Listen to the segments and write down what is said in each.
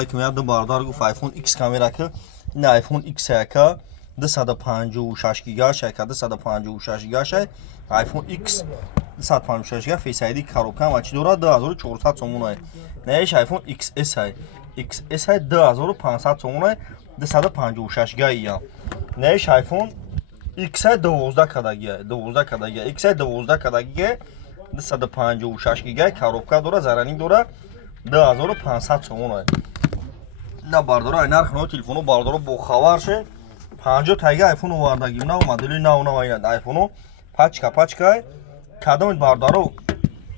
Yakında bardar guf iPhone X kamera ki ne iPhone X ka 256 GB ka 256 GB iPhone X 256 GB Face ID коробка мачи дора 2400 сомон ай. Неш iPhone XS ай. XS ай 2500 сомон ай 256 GB я. Неш iPhone X ай 12 кадаги 12 кадаги X ай 12 кадаги 256 GB коробка дора заранин дора 2500 сомон ай. На бардора нархно телефону бардора бо хабар ше 50 тага iPhone овардагим нав модели нав айнад iPhone пачка кадом бардоро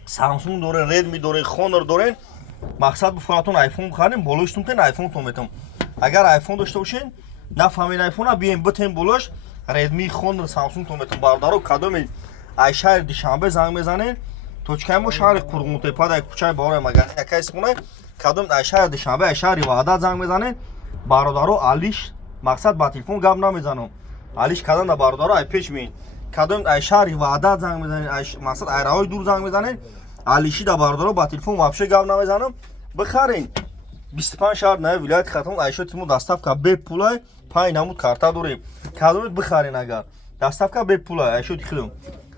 Samsung дорен Redmi дорен Honor дорен мақсад буфаратон iPhone бихарем болоштум тен iPhone то метам агар iPhone дошта бошен нафамин iPhone а бием битем болош Redmi Honor Samsung то метам бардоро кадом ай шаҳр душанбе занг мезанен точкамо шаҳри Қурғунтепа дар кӯчаи бора магазин яка исмуне кадом ай шаҳр душанбе ай шаҳри Ваҳдат занг мезанен бародаро Алиш мақсад ба телефон гап намезанам Алиш кадом да бародаро ай пеш меин кадом ай шаҳри Ваҳдат занг мезанен ай мақсад ай раҳои дур занг мезанен Алиши да бародаро ба телефон вообще гап намезанам бихарен 25 шаҳр наи вилояти Хатон айшо тимо доставка бе пулай пай намуд карта дорем кадом бихарен агар доставка бе пулай айшо тихлум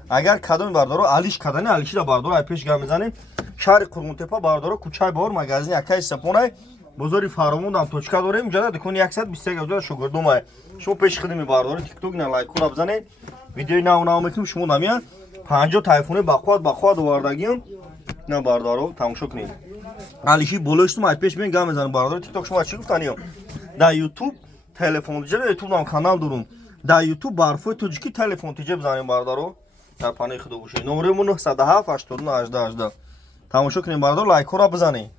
агар кадом бародаро Алиш кадани Алиши да бародаро ай пеш гап мезанем шаҳри Қурғунтепа бародаро кӯчаи бор магазин яка сапонай бозори фаромондам точка дорем ҷада дукони 121 ҷада шогирдум ай шумо пеши хидми бардори тикток на лайкура бизанед видеои нав мекунем шумо намия 50 телефони бахват овардагиам на бардаро тамошо кунед Алиши болоштум ай пеш мен гам мезанам бардори тикток шумо чӣ гуфтаниё да YouTube телефон ҷада YouTube нам канал дорум да YouTube барфои тоҷики телефон тиҷа бизанем бардаро дар панаи худо бошед номеремон 907 89 18 18 тамошо кунед бардаро лайкура бизанед